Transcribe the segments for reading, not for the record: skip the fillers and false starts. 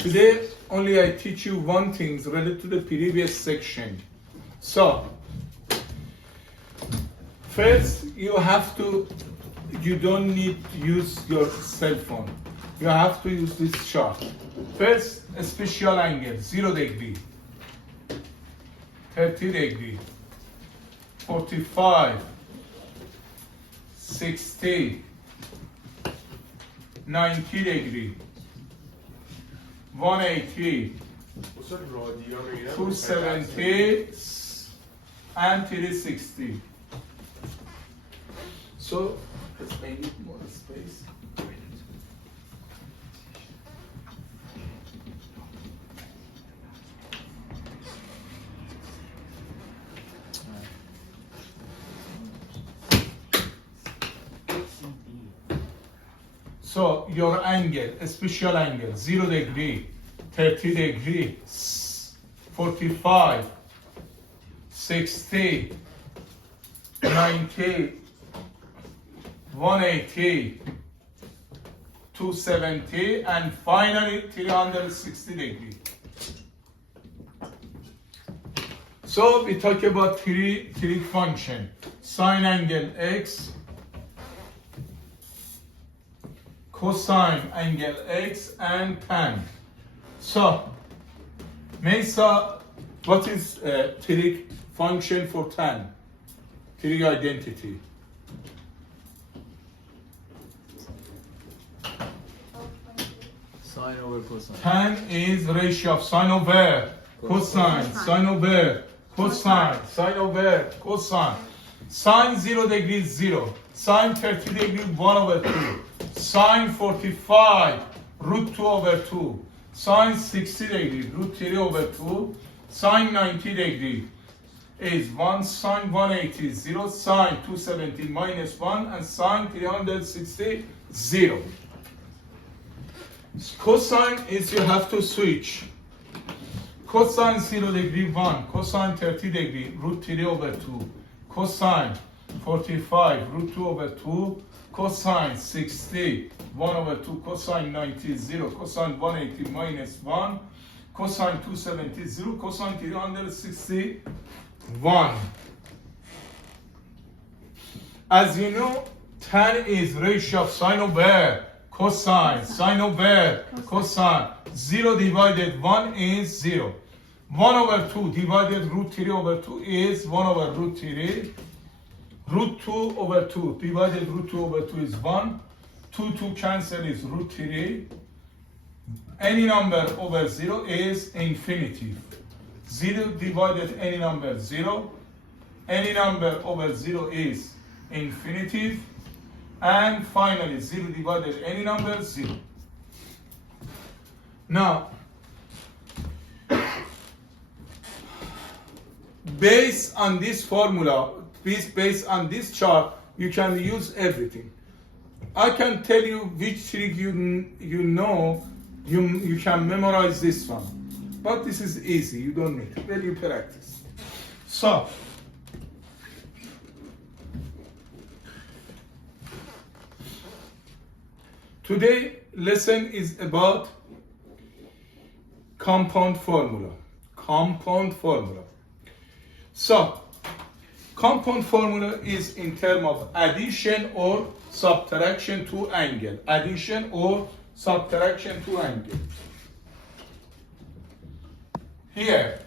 Today only I teach you one thing related to the previous section. So first you don't need to use your cell phone. You have to use this chart. First, a special angle, 0 degree, 30 degree, 45, 60, 90 degree, 180, 270, and 360. So let's make it more space. So your angle, a special angle, 0 degree, 30 degree, 45, 60, 90, 180, 270, and finally 360 degree. So we talk about trig function, sine angle x, cosine angle x, and tan. So, Mesa, what is trig function for tan? Trig identity. Sine over cosine. Tan is ratio of sine over cosine, sine over cosine, sine over cosine. Sine 0 degree is 0. Sine 30 degree 1 over 2. Sine 45 root 2 over 2. Sine 60 degree root 3 over 2. Sine 90 degree is 1. Sine 180 is 0. Sine 270 minus 1. And sine 360 0. Cosine is you have to switch. Cosine 0 degree 1. Cosine 30 degree root 3 over 2. Cosine 45 root 2 over 2. Cosine 60 1 over 2. Cosine 90 0. Cosine 180 minus 1. Cosine 270 0. Cosine 360 1. As you know, tan is ratio of sine over cosine, sine over cosine. 0 divided 1 is 0. 1 over 2 divided root 3 over 2 is 1 over root 3. Root 2 over 2 divided root 2 over 2 is 1. 2 cancel is root 3. Any number over 0 is infinitive. 0 divided any number 0. Any number over 0 is infinitive. And finally 0 divided any number 0. Now, based on this formula, based on this chart, you can use everything. I can tell you which trig you know, you can memorize this one. But this is easy, you don't need it. Well, you practice. So, today lesson is about compound formula. Compound formula. So, compound formula is in terms of addition or subtraction to angle. Addition or subtraction to angle. Here,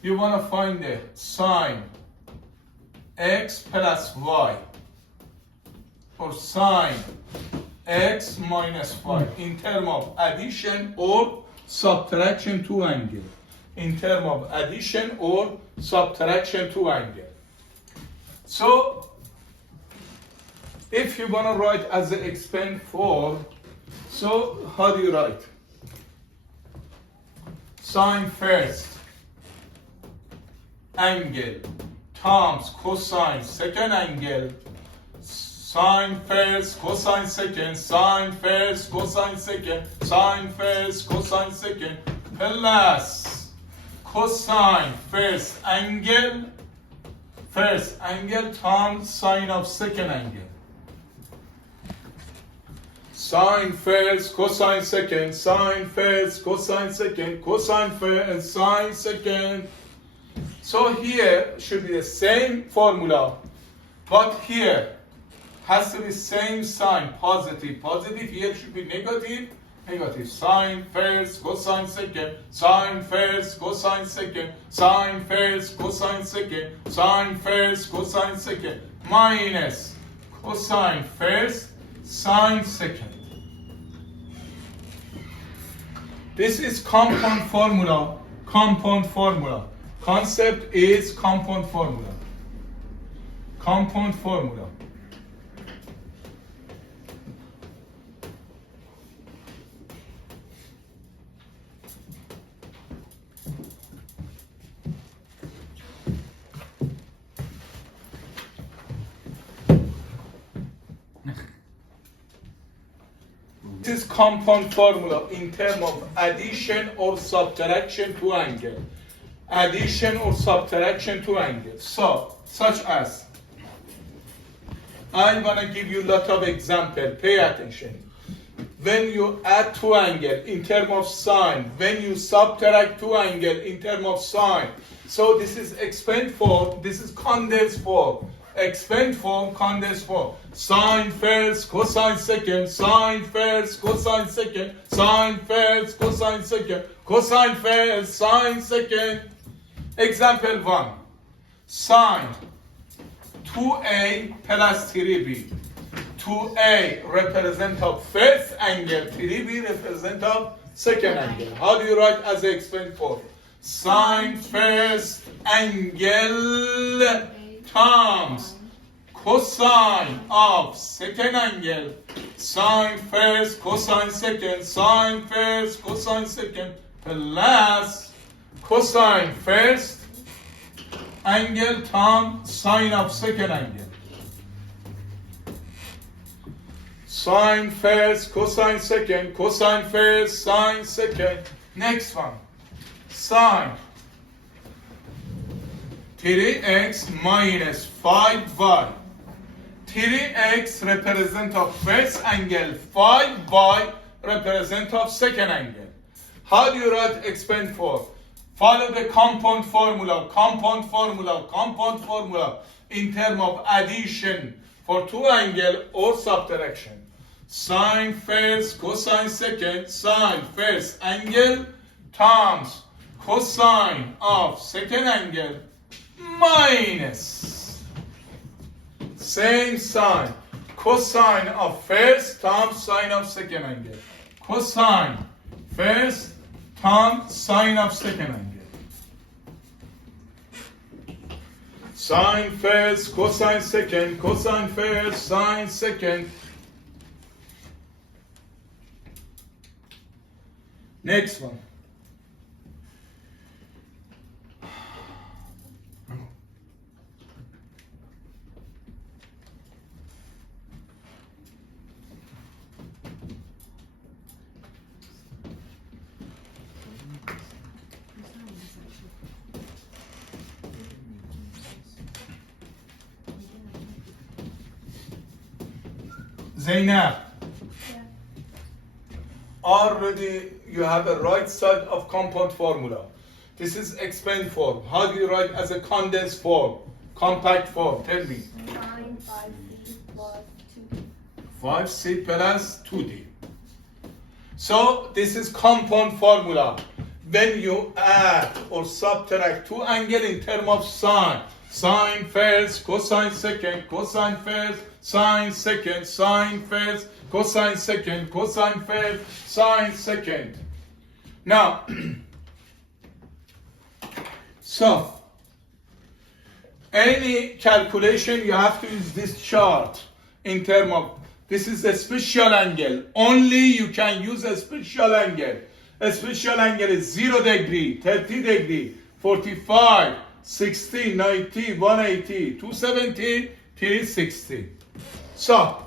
you want to find the sine x plus y or sine x minus y in terms of addition or subtraction to angle. In terms of addition or subtraction to angle. So, if you want to write as an expand form, so how do you write? Sine first, angle, times cosine second angle, sine first, cosine second, sine first, cosine second, sine first, cosine second, plus cosine first angle times sine of second angle. sine first, cosine second, sine first, cosine second, cosine first, sine second. So here should be the same formula, but here has to be same sign, positive, positive. Here should be negative, negative. Sine first, cosine second, sine first, cosine second, sine first, cosine second, sine first, cosine second, minus cosine first, sine second. This is compound formula, compound formula. Concept is compound formula. Compound formula. This is compound formula in terms of addition or subtraction to angle. Addition or subtraction to angle. So, such as, I'm gonna give you a lot of example. Pay attention. When you add two angle in terms of sine, when you subtract two angle in terms of sine. So this is expand form, this is condensed form. Expand form, condensed form. Sine first, cosine second, sine first, cosine second, sine first, cosine second, cosine first, sine second. Example 1. Sine 2a plus 3b. 2a represent of first angle, 3b represent of second angle. How do you write as a expand form? Sine first angle times cosine of second angle, sine first, cosine second, sine first, cosine second, plus cosine first angle times sine of second angle. Sine first, cosine second, cosine first, sine second. Next one. Sine 3x minus 5y. 3x represent of first angle, 5y represent of second angle. How do you write expand form? Follow the compound formula, compound formula, compound formula in terms of addition for two angle or subtraction. Sine first, cosine second, sine first angle times cosine of second angle minus same sign, cosine of first times sine of second angle. Cosine first times sine of second angle. Sine first, cosine second, cosine first, sine second. Next one. Zainab, already you have a right side of compound formula. This is expand form. How do you write as a condensed form, compact form? Tell me. Sine 5c plus 2d. 5c plus 2d. So this is compound formula. When you add or subtract two angles in terms of sine, sine first, cosine second, cosine first, sine second, sine first, cosine second, cosine first, sine second. Now, so any calculation you have to use this chart in terms of this is a special angle. Only you can use a special angle. A special angle is 0 degree, 30 degree, 45, 60, 90, 180, 270, 360. So,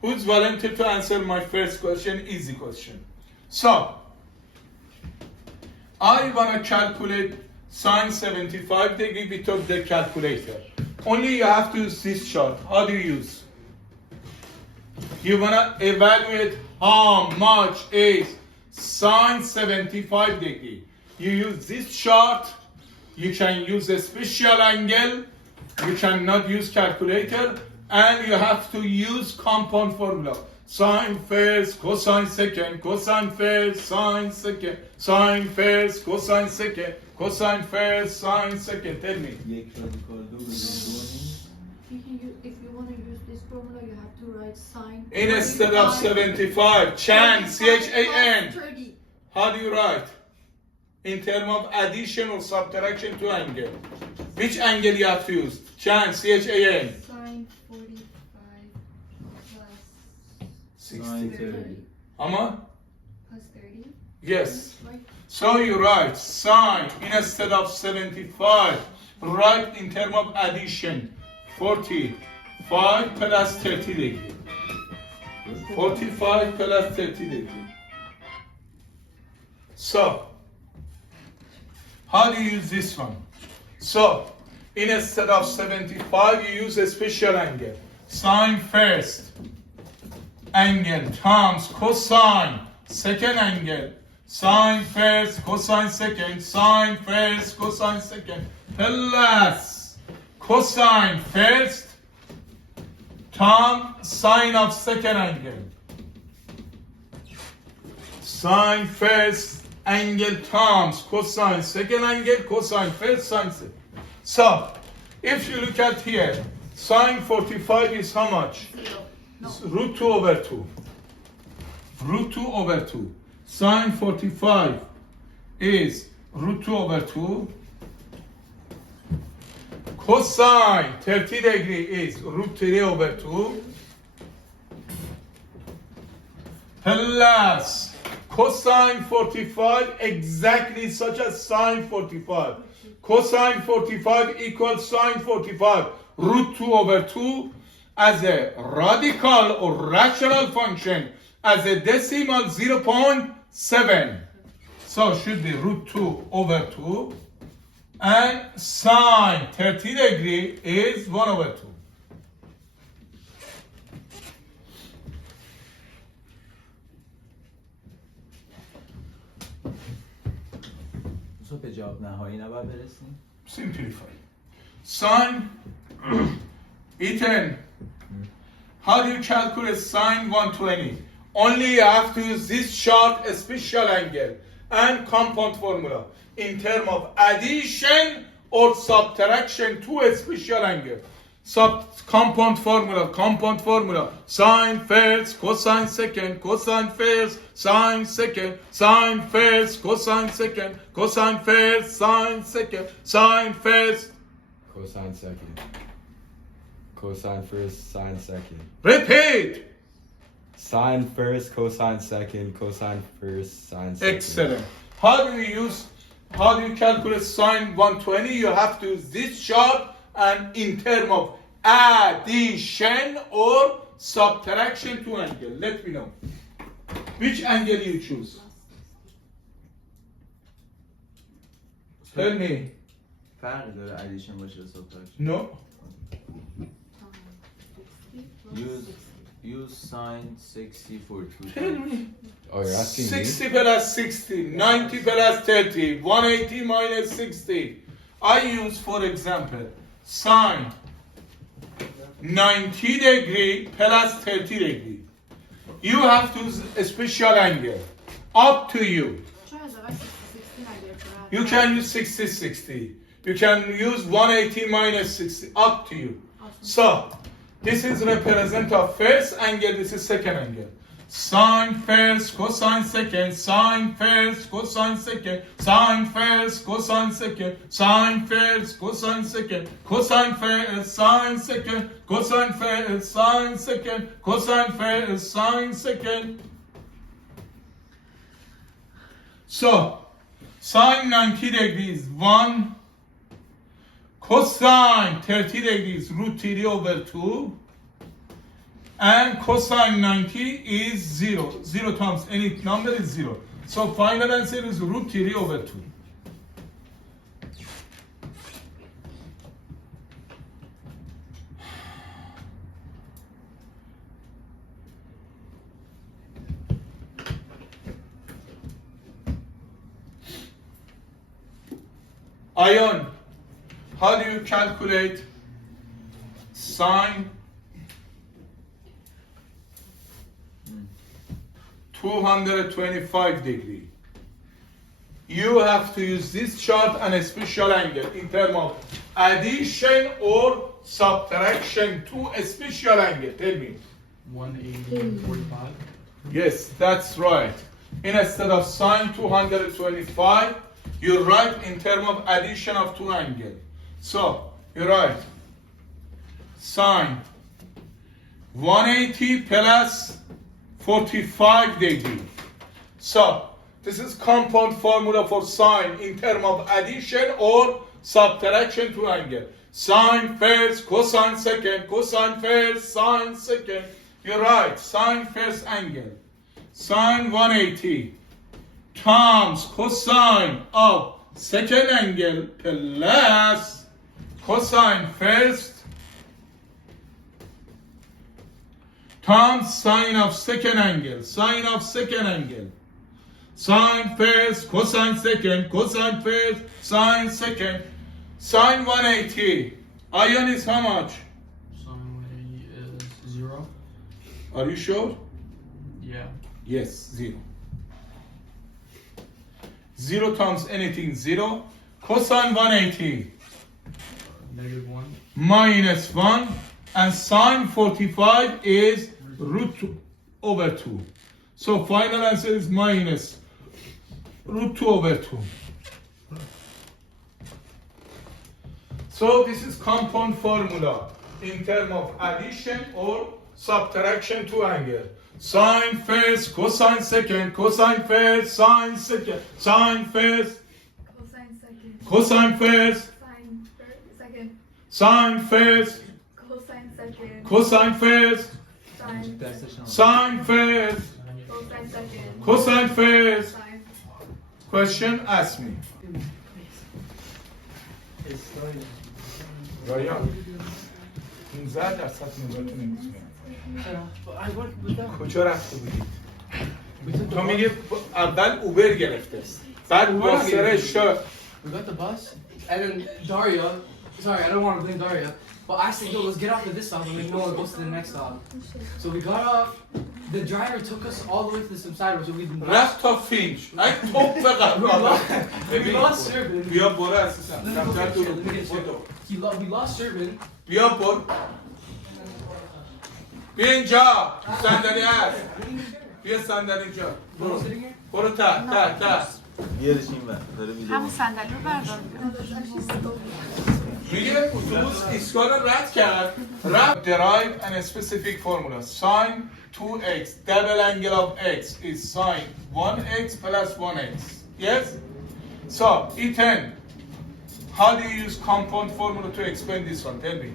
who's volunteered to answer my first question? Easy question. So, I want to calculate sine 75 degree. We took the calculator. Only you have to use this chart. How do you use? You wanna evaluate how much is sine 75 degree. You use this chart. You can use a special angle. You cannot use calculator, and you have to use compound formula. Sine first, cosine second, cosine first, sine second, sine first, cosine second, cosine first, sine second. Tell me. You can use, if you want to use this formula, you have to write sine. Instead of 75, chan, C-H-A-N. 30. How do you write? In terms of addition or subtraction to angle. Which angle you have to use? Chan, C-H-A-N. Sine 45 plus 60. How much? plus 30. Yes. Right? So you write sine instead of 75, write in terms of addition 45 plus 30 degree. 45 plus 30 degree. So, how do you use this one? So, instead of 75, you use a special angle. Sine first angle times cosine second angle. Sine first, cosine second, sine first, cosine second, plus cosine first times sine of second angle. Sine first angle times cosine second angle, cosine first, sine second. So, if you look at here, sine 45 is how much? 0. No. It's root 2 over 2. Root 2 over 2. Sine 45 is root 2 over 2. Cosine 30 degree is root 3 over 2. Plus cosine 45 exactly such as sine 45. Cosine 45 equals sine 45 root 2 over 2 as a radical or rational function as a decimal 0.7. So it should be root 2 over 2. And sine 30 degree is 1 over 2. تو به جواب نهایی نباید برسیم؟ Simplify. Sine Ethan, how do you calculate sine 120? Only you have to use this short special angle and compound formula in terms of addition or subtraction to a special angle. Compound formula, sine first, cosine second, cosine first, sine second, sine first, cosine second, cosine first, sine second, sine first. Cosine second. Cosine first, sine second. Repeat. Sine first, cosine second, cosine first, sine second. Excellent. How do you calculate sine 120? You have to use this chart and in terms of addition or subtraction to angle. Let me know. Which angle you choose? Tell me. فرقی داره ادیشن باشه یا سابترکشن؟ No. Use sine 60 for 2. Tell me. Oh, you're asking me? 60 plus 60, 90 plus 30, 180 minus 60. I use, for example, sine 90 degree plus 30 degree. You have to use a special angle. Up to you. You can use 60-60. You can use 180 minus 60. Up to you. So, this is represent of first angle, this is second angle. Sine first, cosine second, sine first, cosine second, sine first, cosine second, sine first, cosine second, cosine first, sine second, cosine first, sine second, cosine first, sine second. So, sine 90 degrees 1, cosine 30 degrees root 3 over 2, and cosine 90 is 0. 0 times any number is 0. So final answer is root 3 over 2. Ion, how do you calculate sine 225 degree? You have to use this chart and a special angle in terms of addition or subtraction to a special angle. Tell me. 180 and 45. Yes, that's right. Instead of sine 225, you write in terms of addition of two angles. So, you write sine 180 plus 45 degree. So, this is compound formula for sine in terms of addition or subtraction to angle. Sine first, cosine second, cosine first, sine second. You write sine first angle. Sine 180 times cosine of second angle plus cosine first times sine of second angle. Sine of second angle. Sine first, cosine second, cosine first, sine second. Sine 180. Ion is how much? Sine 180 is 0. Are you sure? Yeah. Yes, 0. 0 times anything 0. Cosine 180 -1. minus 1. And sine 45 is root 2 over 2. So final answer is minus root 2 over 2. So this is compound formula in terms of addition or subtraction to angle. Sine first, cosine second, cosine first, sine second, sine first, Cosine second. cosine first, Sine second. sine first, Cosine second. cosine first, Sine. sine first, Cosine second. cosine first. Sine. Question, ask me. رایان 15% نوبت نمیتونه کجا رفته بودید؟ تو میگه اول اوبر گرفته بعد باسره شد. We got the bus, and then Daria, sorry, I don't want to blame Daria, but I said, yo, let's get off at this stop, and like, no, it goes to the next stop. So we got off, the driver took us all the way to the subside road, so we رفت تا فینچ ای توپ we lost Servant. بیا برو اساسا We lost Servant. بیا برو بیا اینجا صندلی هست بیا صندلی اینجا برو برو تا بیارش این بر داره ویدیو همون صندلی رو بردار. میگه اتوبوس ایستگاه رو رد کرد رفت derive and a specific formula sine 2x double angle of x is sine 1x plus 1x yes so Ethan how do you use compound formula to explain this one tell me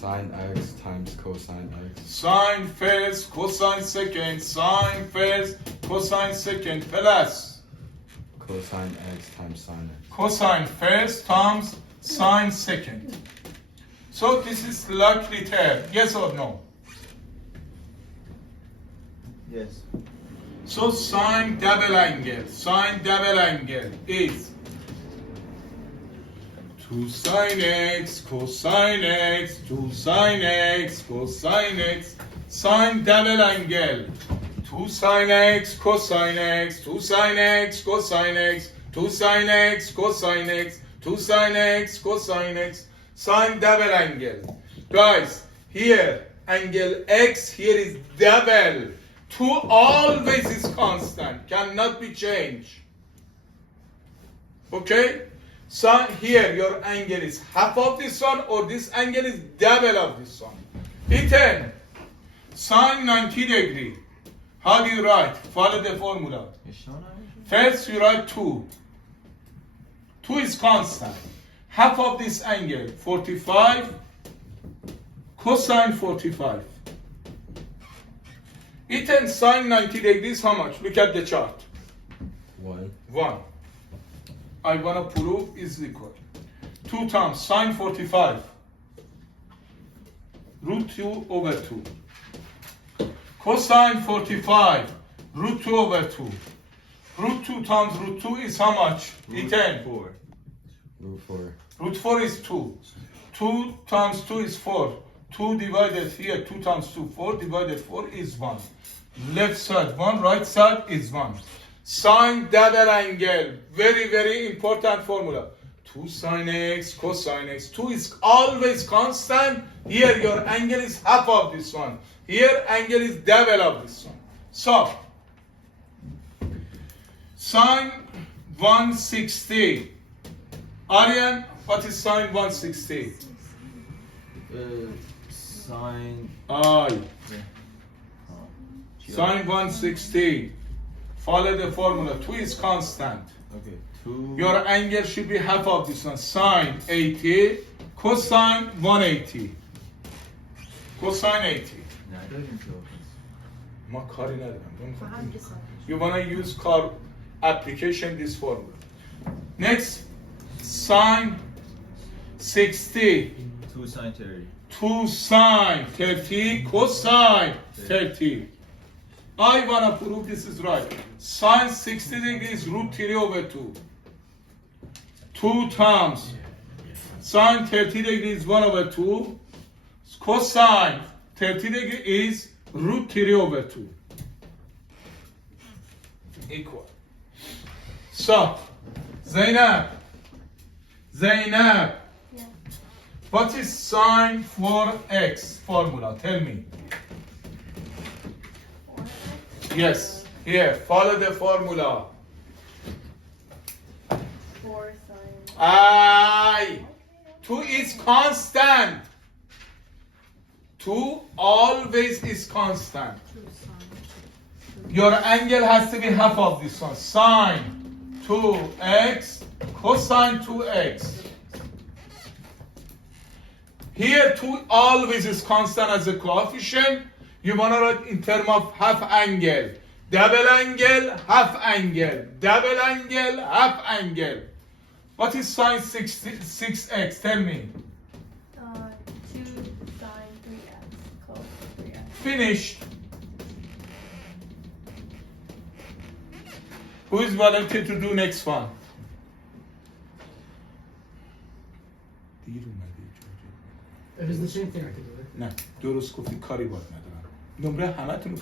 Sine x times cosine x. sine first cosine second sine first cosine second plus Cosine x times sine x. cosine first times sine second. So this is likely term, yes or no? Yes. So sine double angle is 2 sine x, cosine x, 2 sine x, cosine x, sine double angle 2 sine x, cosine x, 2 sine x, cosine x, 2 sine x, cosine x, 2 sine x, cosine x, sine double angle. Guys, here angle x, here is double. 2 always is constant, cannot be changed. Okay? So here your angle is half of this one or this angle is double of this one. Ethan, sine 90 degree. How do you write? Follow the formula. First you write 2. 2 is constant. Half of this angle, 45, cosine 45. Ethan, sine 90 degrees, how much? Look at the chart. 1. 1. I want to prove is equal. 2 times sine 45. Root 2 over 2. Cosine 45. Root 2 over 2. Root 2 times root 2 is how much? E10. 4. Root 4. Root 4 is 2. 2 times 2 is 4. 2 divided here, 2 times 2, 4 divided 4 is 1. Left side 1, right side is 1. Sine double angle. Very, very important formula. 2 sine x, cosine x. 2 is always constant. Here your angle is half of this one. Here angle is double of this one. So, sine 160. Aryan, what is sine 160? Sine. I. Yeah. Sine 160. Follow the formula. 2 is constant. Okay. 2. Your angle should be half of this one. Sine 80, cosine 180. Cosine 80. نداریم که ما کاری ندارم. فهم بخواد. You wanna use car application this formula. Next, sine 60. 2 sine 30. 2 sine 30, cosine 30. I wanna prove this is right. Sine 60 degrees root 3 over 2. 2 times sine 30 degrees 1 over 2. Cosine 30 degree is root 3 over 2. Equal. So, Zainab. Yeah. What is sine 4x formula? Tell me. Yes. Here, follow the formula. 4 sine. I. 2 is constant. 2 always is constant. 2 sine. Your angle has to be half of this one. Sine 2x, cosine 2x. Here 2 always is constant as a coefficient. You want to write in terms of half angle. Double angle, half angle. Double angle, half angle. What is sine 6x? Tell me. 2 sine 3x cos 3x. Finished. Who is volunteer to do next one? It is the same thing I can do it. نه درست گفتی کاری باید ندارم نمره همه تون